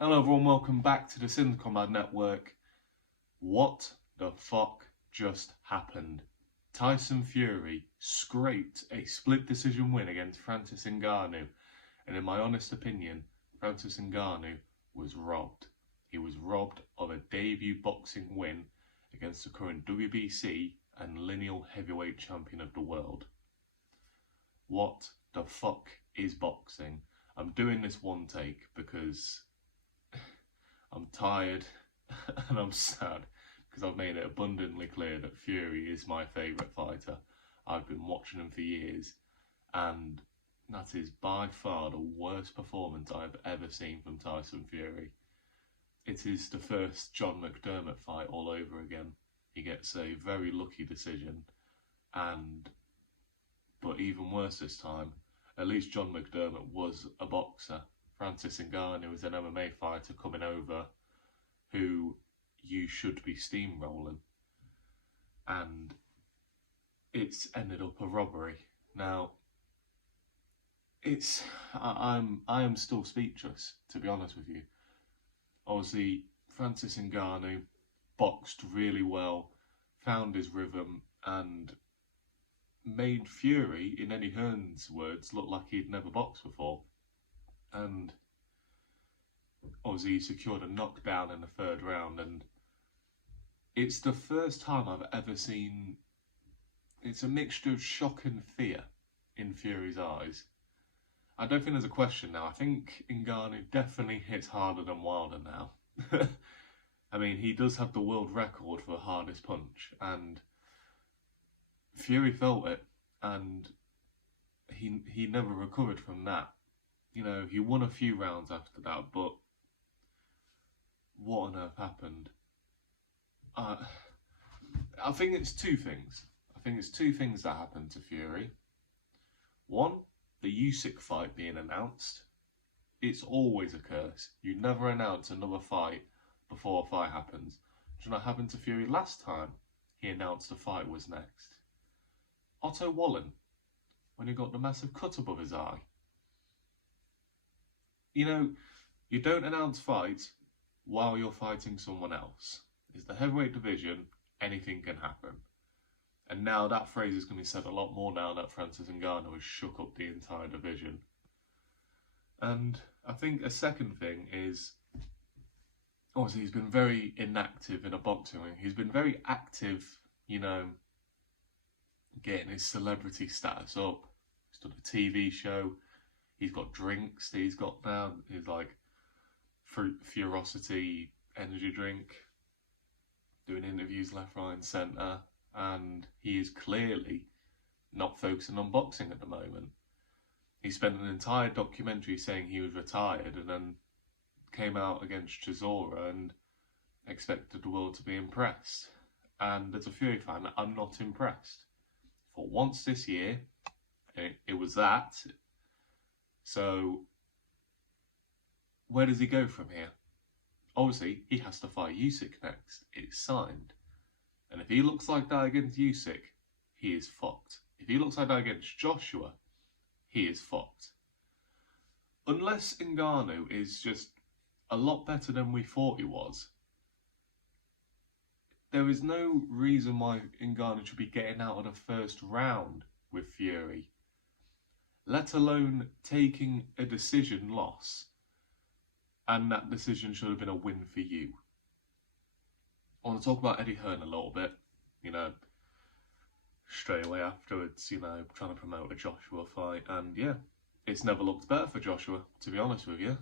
Hello everyone, welcome back to the Sin Combat Network. What the fuck just happened? Tyson Fury scraped a split decision win against Francis Ngannou, and in my honest opinion, Francis Ngannou was robbed. He was robbed of a debut boxing win against the current WBC and lineal heavyweight champion of the world. What the fuck is boxing? I'm doing this one take because I'm tired and I'm sad because I've made it abundantly clear that Fury is my favourite fighter. I've been watching him for years, and that is by far the worst performance I've ever seen from Tyson Fury. It is the first John McDermott fight all over again. He gets a very lucky decision, but even worse this time, at least John McDermott was a boxer. Francis Ngannou is an MMA fighter coming over who you should be steamrolling, and it's ended up a robbery. Now, I am still speechless, to be honest with you. Obviously, Francis Ngannou boxed really well, found his rhythm, and made Fury, in Eddie Hearn's words, look like he'd never boxed before. And obviously he secured a knockdown in the third round, and it's the first time I've ever seen, it's a mixture of shock and fear in Fury's eyes. I don't think there's a question now. I think Ngannou definitely hits harder than Wilder now. I mean, he does have the world record for the hardest punch, and Fury felt it, and he never recovered from that. You know, he won a few rounds after that, but what on earth happened? I think it's two things. I think it's two things that happened to Fury. One, the Usyk fight being announced. It's always a curse. You never announce another fight before a fight happens. Do you know what happened to Fury last time he announced the fight was next? Otto Wallen, when he got the massive cut above his eye. You know, you don't announce fights while you're fighting someone else. It's the heavyweight division, anything can happen. And now that phrase is going to be said a lot more now that Francis Ngannou has shook up the entire division. And I think a second thing is, obviously he's been very inactive in a boxing ring. He's been very active, you know, getting his celebrity status up. He's done a TV show. He's got drinks that he's got now. He's like Ferocity energy drink, doing interviews left, right and centre, and he is clearly not focusing on boxing at the moment. He spent an entire documentary saying he was retired, and then came out against Chisora and expected the world to be impressed. And as a Fury fan, I'm not impressed. For once this year, it was that. So, where does he go from here? Obviously, he has to fight Usyk next. It's signed. And if he looks like that against Usyk, he is fucked. If he looks like that against Joshua, he is fucked. Unless Ngannou is just a lot better than we thought he was, there is no reason why Ngannou should be getting out of the first round with Fury, let alone taking a decision loss, and that decision should have been a win for you. I want to talk about Eddie Hearn a little bit, you know, straight away afterwards, you know, trying to promote a Joshua fight, and yeah, it's never looked better for Joshua, to be honest with you.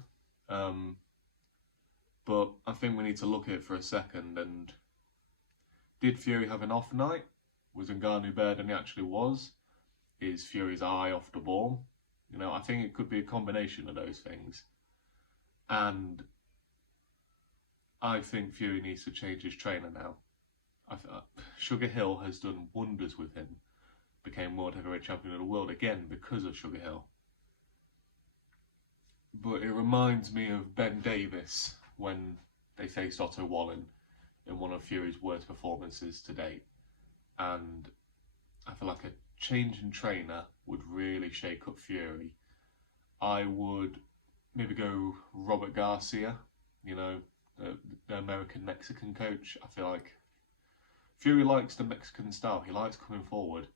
But I think we need to look at it for a second, and did Fury have an off night? Was Ngannou better than he actually was? Is Fury's eye off the ball? You know, I think it could be a combination of those things. And I think Fury needs to change his trainer now. Sugar Hill has done wonders with him. Became World Heavyweight Champion of the World again because of Sugar Hill. But it reminds me of Ben Davis when they faced Otto Wallen in one of Fury's worst performances to date. And I feel like a change in trainer would really shake up Fury. I would maybe go Robert Garcia you know, the American-Mexican coach. I feel like Fury likes the Mexican style. He likes coming forward.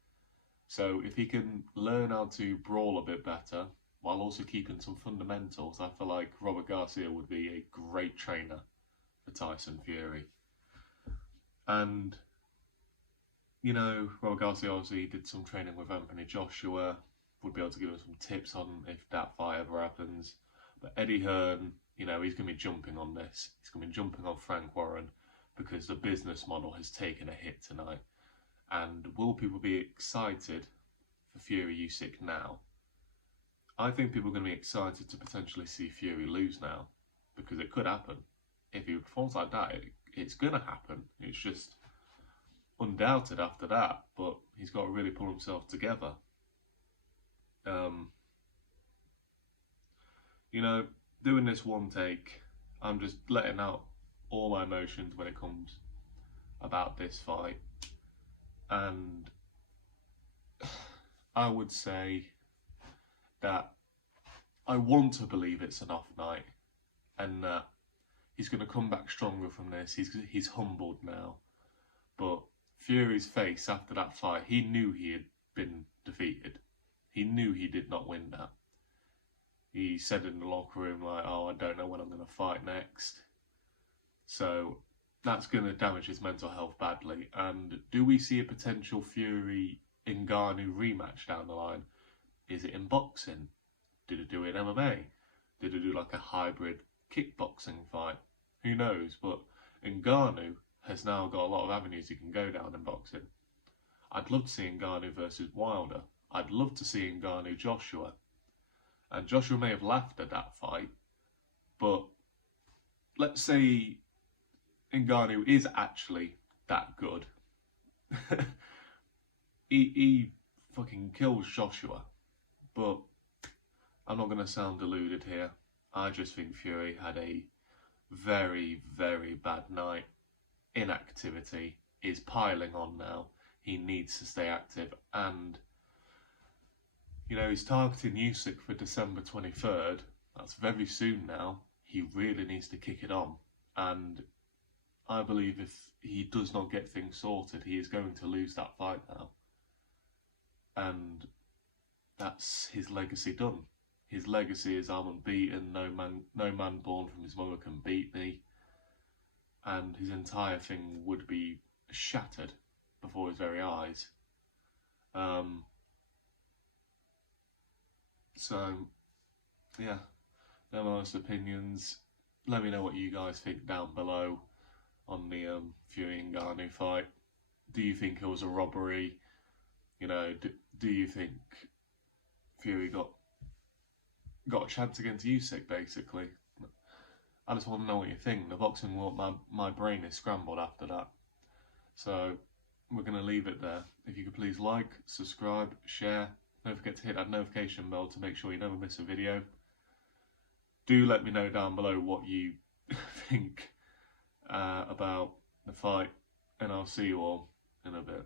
So if he can learn how to brawl a bit better while also keeping some fundamentals, I feel like Robert Garcia would be a great trainer for Tyson Fury. And, you know, Robert Garcia obviously did some training with Anthony Joshua, would be able to give him some tips on if that fight ever happens. But Eddie Hearn, you know, he's going to be jumping on this. He's going to be jumping on Frank Warren because the business model has taken a hit tonight. And will people be excited for Fury Usyk now? I think people are going to be excited to potentially see Fury lose now, because it could happen. If he performs like that, it's going to happen. It's just undoubted after that, but he's got to really pull himself together. You know, doing this one take, I'm just letting out all my emotions when it comes about this fight. And I would say that I want to believe it's an off night and that he's going to come back stronger from this. He's humbled now. But Fury's face after that fight, he knew he had been defeated. He knew he did not win that. He said in the locker room, like, oh, I don't know when I'm going to fight next. So that's going to damage his mental health badly. And do we see a potential Fury-Ngannou rematch down the line? Is it in boxing? Did it do it in MMA? Did it do like a hybrid kickboxing fight? Who knows? But Ngannou has now got a lot of avenues he can go down in boxing. I'd love to see Ngannou versus Wilder. I'd love to see Ngannou Joshua. And Joshua may have laughed at that fight, but let's say Ngannou is actually that good. he fucking kills Joshua. But I'm not going to sound deluded here. I just think Fury had a very, very bad night. Inactivity is piling on now. He needs to stay active. And, you know, he's targeting Usyk for December 23rd. That's very soon now. He really needs to kick it on. And I believe if he does not get things sorted, he is going to lose that fight now. And that's his legacy done. His legacy is I'm unbeaten, no man born from his mother can beat me. And his entire thing would be shattered before his very eyes. So, yeah, they're my honest opinions. Let me know what you guys think down below on the Fury and Ngannou fight. Do you think it was a robbery? You know, do you think Fury got a chance against Usyk, basically? I just want to know what you think. The boxing world, my brain is scrambled after that. So, we're going to leave it there. If you could please like, subscribe, share. Don't forget to hit that notification bell to make sure you never miss a video. Do let me know down below what you think about the fight, and I'll see you all in a bit.